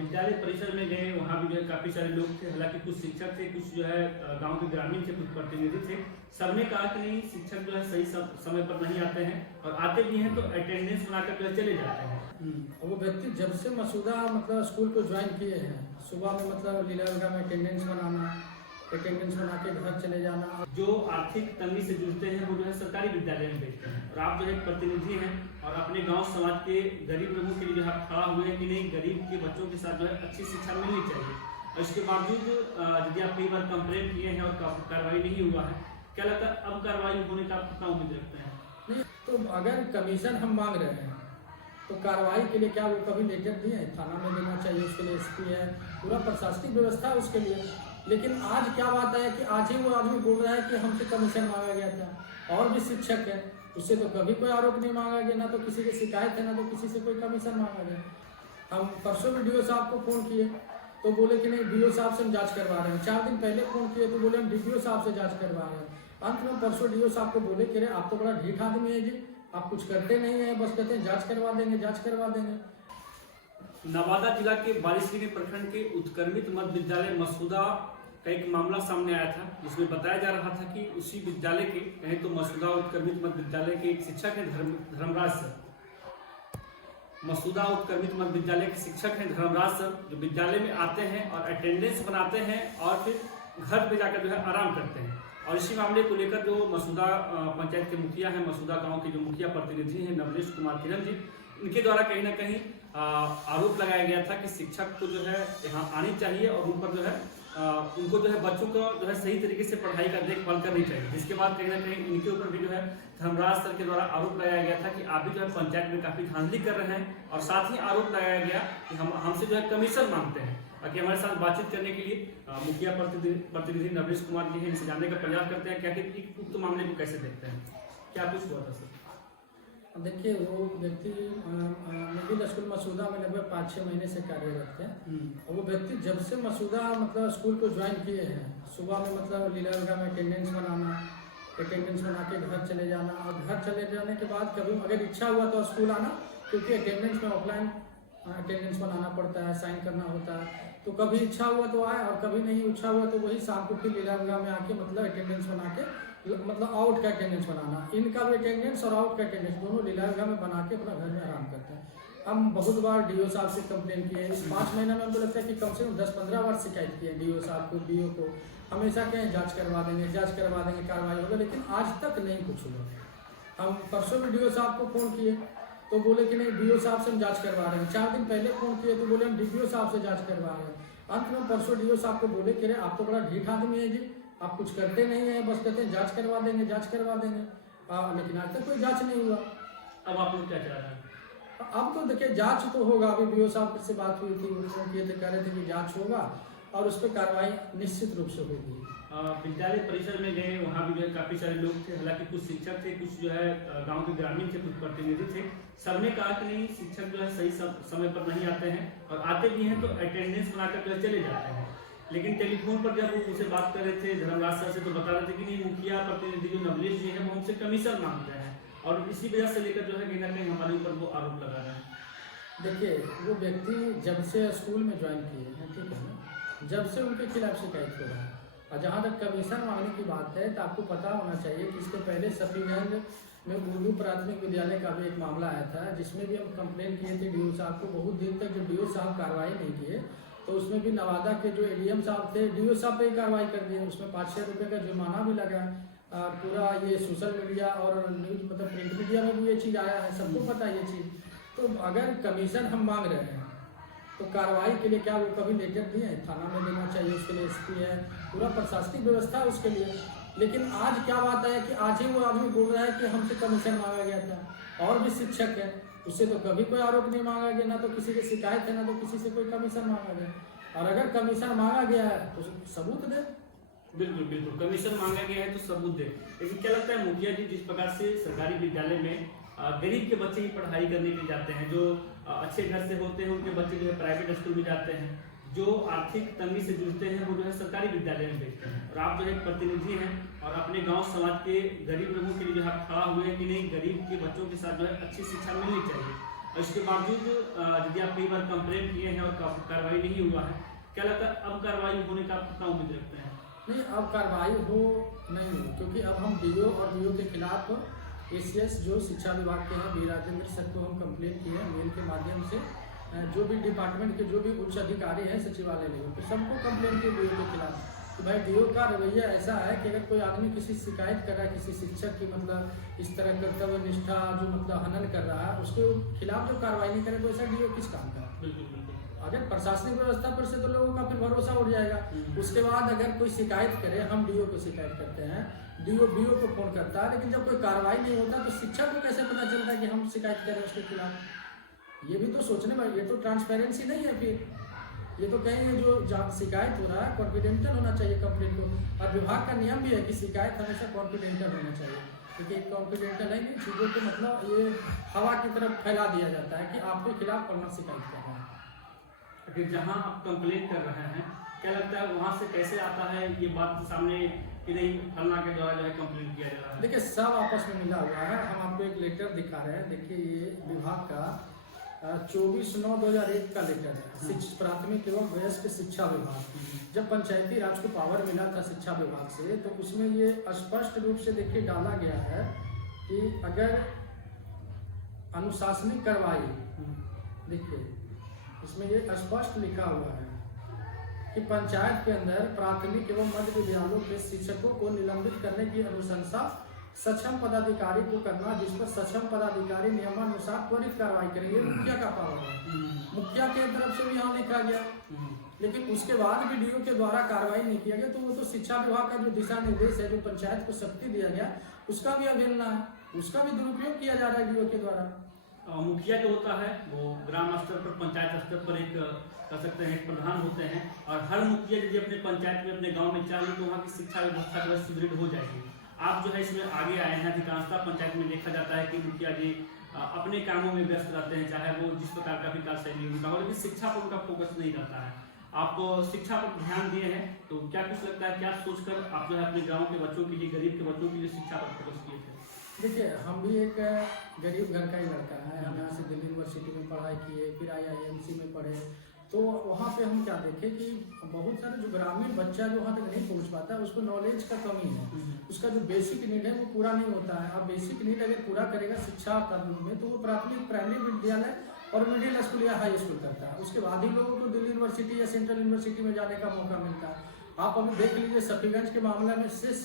विद्यालय परिसर में गए, वहाँ भी जो है काफ़ी सारे लोग थे। हालांकि कुछ शिक्षक थे, कुछ जो है गांव के ग्रामीण थे, कुछ प्रतिनिधि थे। सबने कहा कि नहीं, शिक्षक जो है सही समय पर नहीं आते हैं, और आते भी हैं तो अटेंडेंस बनाकर जो है चले जाते हैं। वो व्यक्ति जब से मसूदा मतलब स्कूल को ज्वाइन किए हैं, सुबह में मतलब लीलागढ़ में अटेंडेंस बना के घर चले जाना। जो आर्थिक तंगी से जूझते हैं वो जो है सरकारी विद्यालय में भेजते हैं, और आप जो है प्रतिनिधि हैं और अपने गांव समाज के गरीब लोगों के लिए जो है खड़ा हुए हैं कि नहीं, गरीब के बच्चों के साथ जो है अच्छी शिक्षा मिलनी चाहिए। और इसके बावजूद यदि आप कई बार कंप्लेन किए हैं और कार्रवाई नहीं हुआ है, क्या लगता है अब कार्रवाई होने का आप कितना उम्मीद रखते हैं? नहीं, तो अगर कमीशन हम मांग रहे हैं तो कार्रवाई के लिए क्या वो कभी लेटर दिए हैं? थाना में देना चाहिए, उसके लिए एसपी है, पूरा प्रशासनिक व्यवस्था है उसके लिए। लेकिन आज क्या बात है कि आज ही वो आदमी बोल रहा है कि हमसे कमीशन मांगा गया था। और भी शिक्षक है, उससे तो कभी कोई आरोप नहीं मांगा गया, ना तो किसी की शिकायत है, ना तो किसी से कोई कमीशन मांगा गया। हम परसों भी DO साहब को फ़ोन किए तो बोले कि नहीं, DO साहब से हम जाँच करवा रहे हैं। 4 दिन पहले फ़ोन किए तो बोले हम DPO साहब से जाँच करवा रहे हैं। अंत में परसों DO साहब को बोले कि आप तो बड़ा ढीठ आदमी है जी, आप कुछ करते नहीं है, बस कहते हैं जाँच करवा देंगे। नवादा जिला के बारिशगिरी प्रखंड के उत्क्रमित मध्य विद्यालय मसूदा का एक मामला सामने आया था, जिसमें बताया जा रहा था कि उसी विद्यालय के, कहें तो मसूदा उत्क्रमित मध्य विद्यालय के एक शिक्षक हैं धर्मराज सर। मसूदा उत्क्रमित मध्य विद्यालय के शिक्षक हैं धर्मराज सर, जो विद्यालय में आते हैं और अटेंडेंस बनाते हैं और फिर घर पे जाकर जो है आराम करते हैं। और इसी मामले को लेकर जो मसूदा पंचायत के मुखिया हैं, मसूदा गांव के जो मुखिया प्रतिनिधि हैं नवलेश कुमार किरण जी, इनके द्वारा कहीं ना कहीं आरोप लगाया गया था कि शिक्षक को जो है यहाँ आनी चाहिए और उन पर जो है उनको जो है बच्चों को जो है सही तरीके से पढ़ाई का देखभाल करनी चाहिए। जिसके बाद कहीं ना कहीं इनके ऊपर भी जो है धर्मराज सर के द्वारा आरोप लगाया गया था कि आप भी जो है पंचायत में काफ़ी धांधली कर रहे हैं, और साथ ही आरोप लगाया गया कि हमसे जो है कमीशन मांगते हैं। बाकी हमारे साथ बातचीत करने के लिए मुखिया प्रतिनिधि नवलेश कुमार जी हैं, इनसे जानने का प्रयास करते हैं क्या कि उक्त मामले को कैसे देखते हैं, क्या कुछ हुआ था सर? देखिए, वो व्यक्ति मिडिल स्कूल मसूदा में लगभग 5-6 महीने से कार्यरत है। और वो व्यक्ति जब से मसूदा मतलब स्कूल को ज्वाइन किए हैं, सुबह में मतलब लीलागढ़ में अटेंडेंस बना के घर चले जाना, और घर चले जाने के बाद कभी अगर इच्छा हुआ तो स्कूल आना, क्योंकि अटेंडेंस में ऑफलाइन अटेंडेंस बनाना पड़ता है, साइन करना होता है। तो कभी इच्छा हुआ तो आए, और कभी नहीं इच्छा हुआ तो वही शाम को फिर लीलागढ़ में आके मतलब अटेंडेंस बना के, मतलब आउट का अटेंडेंस बनाना, इनका भी अटेंडेंस और आउट का अटेंडेंस दोनों लीलागढ़ में बना के अपना घर में आराम करते हैं। हम बहुत बार DO साहब से कंप्लेन किए हैं। इस 5 महीने में हमको लगता है कि कम से कम 10-15 बार शिकायत की है DO साहब को, DO को। हमेशा कहें जांच करवा देंगे, कार्रवाई होगा, लेकिन आज तक नहीं कुछ हुआ। हम परसों भी DO साहब को फ़ोन किए तो बोले कि नहीं, DO साहब से हम जाँच करवा रहे हैं। 4 दिन पहले फ़ोन किए तो बोले हम DPO साहब से जाँच करवा रहे हैं। अंत में परसों DO साहब को बोले कि आप तो बड़ा ढीठ आदमी है जी, आप कुछ करते नहीं है, बस कहते हैं जाँच करवा देंगे। लेकिन आज तक कोई जाँच नहीं हुआ। अब आप लोग क्या चाह रहे हैं? अब तो देखिए जांच तो होगा। अभी BO साहब से बात हुई थी, वो फोन किए थे, कह रहे थे कि जांच होगा और उस पर कार्रवाई निश्चित रूप से होगी। विद्यालय परिसर में गए, वहाँ भी जो है काफ़ी सारे लोग थे। हालांकि कुछ शिक्षक थे, कुछ जो है गांव के ग्रामीण थे, कुछ प्रतिनिधि थे। सबने कहा कि नहीं, शिक्षक जो है सही समय पर नहीं आते हैं, और आते भी हैं तो अटेंडेंस बनाकर जो है चले जाते हैं। लेकिन टेलीफोन पर जब वो उनसे बात कर रहे थे धर्मराज सर से, तो बता रहे थे कि नहीं, मुखिया प्रतिनिधि जो नवलेश जी हैं वो हमसे कमीशन मांगते हैं, और इसी वजह से लेकर जो है कहीं ना कहीं हमारे ऊपर वो आरोप लगा रहे हैं। देखिए, वो व्यक्ति जब से स्कूल में ज्वाइन किए हैं, ठीक है ना, जब से उनके खिलाफ शिकायत हो रहा है। और जहाँ तक कमीशन मांगने की बात है तो आपको पता होना चाहिए कि इसके पहले सफीगंज में उर्दू प्राथमिक विद्यालय का भी एक मामला आया था, जिसमें भी हम कंप्लेन किए थे DO साहब को। बहुत दिन तक जब DO साहब कार्रवाई नहीं किए तो उसमें भी नवादा के जो ADM साहब थे, DO साहब पे ही कार्रवाई कर दी। उसमें 5-6 रुपये का जुर्माना भी लगा। पूरा ये सोशल मीडिया और न्यूज़ मतलब प्रिंट मीडिया में भी ये चीज़ आया है, सबको पता है ये चीज़। तो अगर कमीशन हम मांग रहे हैं तो कार्रवाई के लिए क्या वो कभी लेटर दिए हैं? थाना में देना चाहिए, उसके लिए एसपी है, पूरा प्रशासनिक व्यवस्था है उसके लिए। लेकिन आज क्या बात है कि आज ही वो आदमी बोल रहा है कि हमसे कमीशन मांगा गया था। और भी शिक्षक है, उससे तो कभी कोई आरोप नहीं मांगा गया, ना तो किसी की शिकायत है, ना तो किसी से कोई कमीशन मांगा गया। और अगर कमीशन मांगा गया है तो सबूत दे। बिल्कुल कमीशन मांगा गया है तो सबूत दे। लेकिन क्या लगता है मुखिया जी, जिस प्रकार से सरकारी विद्यालय में गरीब के बच्चे ही पढ़ाई करने के लिए जाते हैं, जो अच्छे घर से होते हैं उनके बच्चे जो है प्राइवेट स्कूल में जाते हैं, जो आर्थिक तंगी से जूझते हैं वो जो है सरकारी विद्यालय में भेजते हैं, और आप जो है प्रतिनिधि हैं और अपने गांव समाज के गरीब लोगों के लिए जो है खड़ा हुए हैं कि नहीं, गरीब के बच्चों के साथ जो है अच्छी शिक्षा मिलनी चाहिए। और इसके बावजूद यदि आप कई बार कंप्लेन किए हैं और कार्रवाई नहीं हुआ है, क्या लगता है अब कार्रवाई होने का आप कितना उम्मीद रखते हैं? नहीं, अब कार्रवाई हो नहीं हो, क्योंकि अब हम डीओ और डीओ के खिलाफ एसीएस जो शिक्षा विभाग के हैं बी राजेंद्र सर को हम कंप्लेन किए हैं मेल के माध्यम से। जो भी डिपार्टमेंट के जो भी उच्च अधिकारी हैं सचिवालय लेवल पे सबको कंप्लेन की डीओ के खिलाफ कि भाई डीओ का रवैया ऐसा है कि अगर कोई आदमी किसी शिकायत कर रहा है किसी शिक्षक की मतलब इस तरह कर्तव्य निष्ठा जो मतलब हनन कर रहा है उसके खिलाफ जो कार्रवाई नहीं करे तो ऐसा डीओ किस काम का? बिल्कुल बिल्कुल। अगर प्रशासनिक व्यवस्था पर से तो लोगों का फिर भरोसा उठ जाएगा। उसके बाद अगर कोई शिकायत करे, हम डीओ को शिकायत करते हैं, डीओ बीओ को फोन करता है, लेकिन जब कोई कार्रवाई नहीं होता तो शिक्षक को कैसे पता चलता है कि हम शिकायत करें उसके खिलाफ? ये भी तो सोचने में, ये तो ट्रांसपेरेंसी नहीं है। फिर ये तो कहेंगे जो शिकायत हो रहा है कॉन्फिडेंशियल होना चाहिए कंप्लेंट को, और विभाग का नियम भी है कि शिकायत हमेशा कॉन्फिडेंशियल होना चाहिए, क्योंकि कॉन्फिडेंशियल है नहीं चीज़ों को मतलब ये हवा की तरफ फैला दिया जाता है कि आपके खिलाफ फलना शिकायत कर रहा है। फिर जहाँ आप कंप्लेन कर रहे हैं, क्या लगता है वहाँ से कैसे आता है ये बात सामने कि नहीं फलना के द्वारा जो है कंप्लेन किया जा रहा है? देखिए सब आपस में मिला हुआ है। हम आपको एक लेटर दिखा रहे हैं, देखिए ये विभाग का 24/9/2001 का लेटर है, प्राथमिक एवं वयस्क शिक्षा विभाग। जब पंचायती राज को पावर मिला था शिक्षा विभाग से तो उसमें ये स्पष्ट रूप से देखिए डाला गया है कि अगर अनुशासनिक कार्रवाई, देखिए इसमें ये स्पष्ट लिखा हुआ है कि पंचायत के अंदर प्राथमिक एवं मध्य विद्यालयों के शिक्षकों को निलंबित करने की अनुशंसा सक्षम पदाधिकारी को करना, जिस पर सक्षम पदाधिकारी नियमानुसार त्वरित कार्रवाई करेंगे। मुखिया का पावर है, मुखिया के तरफ से भी यहाँ लिखा गया, लेकिन उसके बाद भी डीओ के द्वारा कार्रवाई नहीं किया गया। तो वो तो शिक्षा विभाग का जो दिशा निर्देश है, जो पंचायत को शक्ति दिया गया, उसका भी अवहेलना है, उसका भी दुरुपयोग किया जा रहा है डीओ के द्वारा। मुखिया जो होता है वो ग्राम स्तर पर पंचायत स्तर पर एक कह सकते हैं एक प्रधान होते हैं, और हर मुखिया यदि अपने पंचायत में अपने गांव में चाहे तो वहाँ की शिक्षा व्यवस्था जो है सुदृढ़ हो जाएगी। आप जो है इसमें आगे आए हैं, अधिकांशतः पंचायत में देखा जाता है कि मुखिया जी अपने कामों में व्यस्त रहते हैं, चाहे वो जिस प्रकार का विकास शैली उनका हो, लेकिन शिक्षा पर उनका फोकस नहीं रहता है। आप शिक्षा पर ध्यान दिए हैं, तो क्या कुछ लगता है, क्या सोचकर आप जो है अपने गाँव के बच्चों के लिए, गरीब के बच्चों के लिए शिक्षा पर फोकस किए थे? देखिए हम भी एक गरीब घर का ही लड़का है, हम यहाँ से दिल्ली यूनिवर्सिटी में पढ़ाई किए, फिर IIMC में पढ़े, तो वहाँ पे हम क्या देखे कि बहुत सारे जो ग्रामीण बच्चा जो वहाँ तक नहीं पहुँच पाता है उसको नॉलेज का कमी है, उसका जो बेसिक नीड है वो पूरा नहीं होता है। अब बेसिक नीड अगर पूरा करेगा शिक्षा कानून में तो वो प्राथमिक प्राइमरी विद्यालय और मिडिल स्कूल या हाई स्कूल करता है, उसके बाद ही लोगों को दिल्ली यूनिवर्सिटी या सेंट्रल यूनिवर्सिटी में जाने का मौका मिलता है। आप अभी देख लीजिए सफीगंज के मामले में से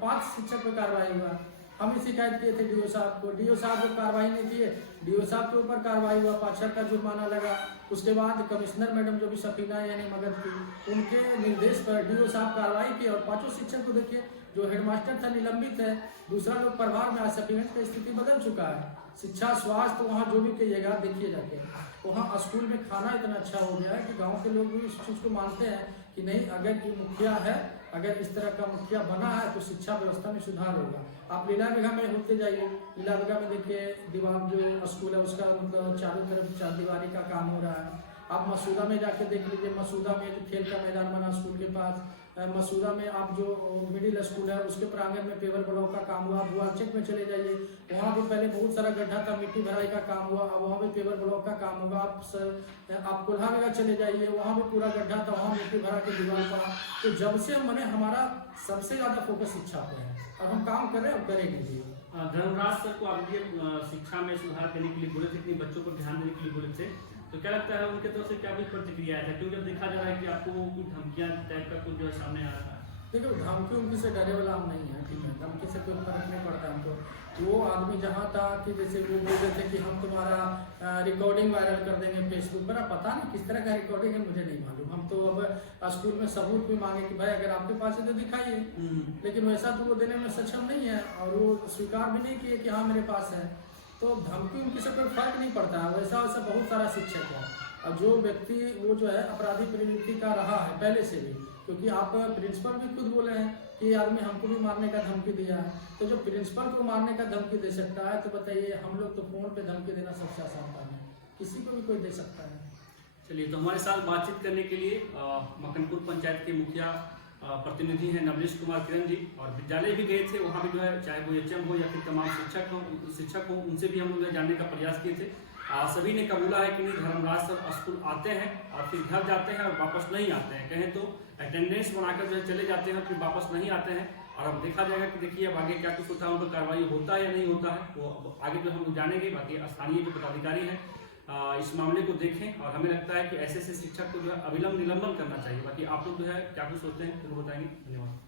5 शिक्षक पर कार्रवाई हुआ, हम ही शिकायत किए थे डीओ साहब को, डीओ साहब जो कार्रवाई नहीं किए, डीओ साहब के ऊपर कार्रवाई हुआ, 5 का जुर्माना लगा। उसके बाद कमिश्नर मैडम जो भी सफीना यानी मगध की, उनके निर्देश पर डीओ साहब कार्रवाई की और 5 शिक्षक को देखिए, जो हेडमास्टर था निलंबित है, दूसरा लोग प्रभार में। आज सफीगंज की स्थिति बदल चुका है, शिक्षा स्वास्थ्य वहाँ जो भी कहिएगा देखिए जाके, वहाँ स्कूल में खाना इतना अच्छा हो गया है कि गाँव के लोग भी इस चीज़ को मानते हैं कि नहीं अगर ये मुखिया है, अगर इस तरह का मुखिया बना है तो शिक्षा व्यवस्था में सुधार होगा। आप लीला बिघा में होते जाइए, लीला बिघा में देखिए दीवार जो स्कूल है उसका मतलब चारों तरफ चारदीवारी का काम हो रहा है। आप मसूदा में जाके देख लीजिए, मसूदा में जो खेल का मैदान बना स्कूल के पास, मसूदा में आप जो मिडिल स्कूल है उसके प्रांगण में पेवर ब्लॉक का काम हुआ। बुआलचक में चले जाइए, वहाँ भी पहले बहुत सारा गड्ढा था, मिट्टी भराई का काम हुआ, अब वहाँ भी पेवर ब्लॉक का काम होगा। आप कोल्हा में चले जाइए, वहाँ भी पूरा गड्ढा था, वहाँ मिट्टी भरा के दीवार पड़ा। तो जब से मैंने हमारा सबसे ज़्यादा फोकस शिक्षा पे है और हम काम कर रहे हैं और करेंगे जी। धर्मराज सर को आप ये शिक्षा में सुधार करने के लिए बोले थे, इतने बच्चों पर ध्यान देने के लिए बोले थे, तो क्या लगता है उनके तरफ से क्या कुछ प्रतिक्रिया है? क्योंकि जब देखा जा रहा है कि आपको कुछ धमकियां टाइप का कुछ जो है सामने आ रहा है। देखो धमकी उनकी से डरे वाला हम नहीं है, ठीक है, धमकी से कोई फर्क नहीं पड़ता हमको। वो आदमी जहाँ था कि जैसे वो बोल रहे थे कि हम तुम्हारा रिकॉर्डिंग वायरल कर देंगे फेसबुक पर, पता नहीं किस तरह का रिकॉर्डिंग है मुझे नहीं मालूम। हम तो अब स्कूल में सबूत भी मांगे कि भाई अगर आपके पास है तो दिखाइए, लेकिन वैसा तो वो देने में सक्षम नहीं है और वो स्वीकार भी नहीं किए कि हाँ मेरे पास है। तो धमकी उनकी से कोई फर्क नहीं पड़ता है। वैसा वैसा बहुत सारा शिक्षक है और जो व्यक्ति वो जो है अपराधी प्रवृत्ति का रहा है पहले से भी, क्योंकि आप प्रिंसिपल भी खुद बोले हैं कि आदमी हमको भी मारने का धमकी दिया है। तो जो प्रिंसिपल को मारने का धमकी दे सकता है तो बताइए, हम लोग तो फोन पे धमकी देना सबसे आसान काम है, किसी को भी कोई दे सकता है। चलिए, तो हमारे साथ बातचीत करने के लिए मकनपुर पंचायत के मुखिया प्रतिनिधि हैं नवलेश कुमार किरण जी, और विद्यालय भी गए थे, वहाँ भी जो है चाहे वो HM हो या फिर तमाम शिक्षक हो, उनसे भी हम लोग जानने का प्रयास किए थे। सभी ने कबूला है कि नहीं धर्मराज सर स्कूल आते हैं और फिर घर जाते हैं और वापस नहीं आते हैं, कहें तो अटेंडेंस बनाकर जो है चले जाते हैं फिर वापस नहीं आते हैं। और अब देखा जाएगा कि देखिए अब आगे क्या कुछ होता है, उन पर कार्रवाई होता है या नहीं होता है, वो आगे जो हम लोग जानेंगे। बाकी स्थानीय जो पदाधिकारी हैं इस मामले को देखें और हमें लगता है कि ऐसे शिक्षक को जो है अविलंब निलंबन करना चाहिए। बाकी आप लोग जो है क्या कुछ सोचते हैं फिर बताएंगे। धन्यवाद।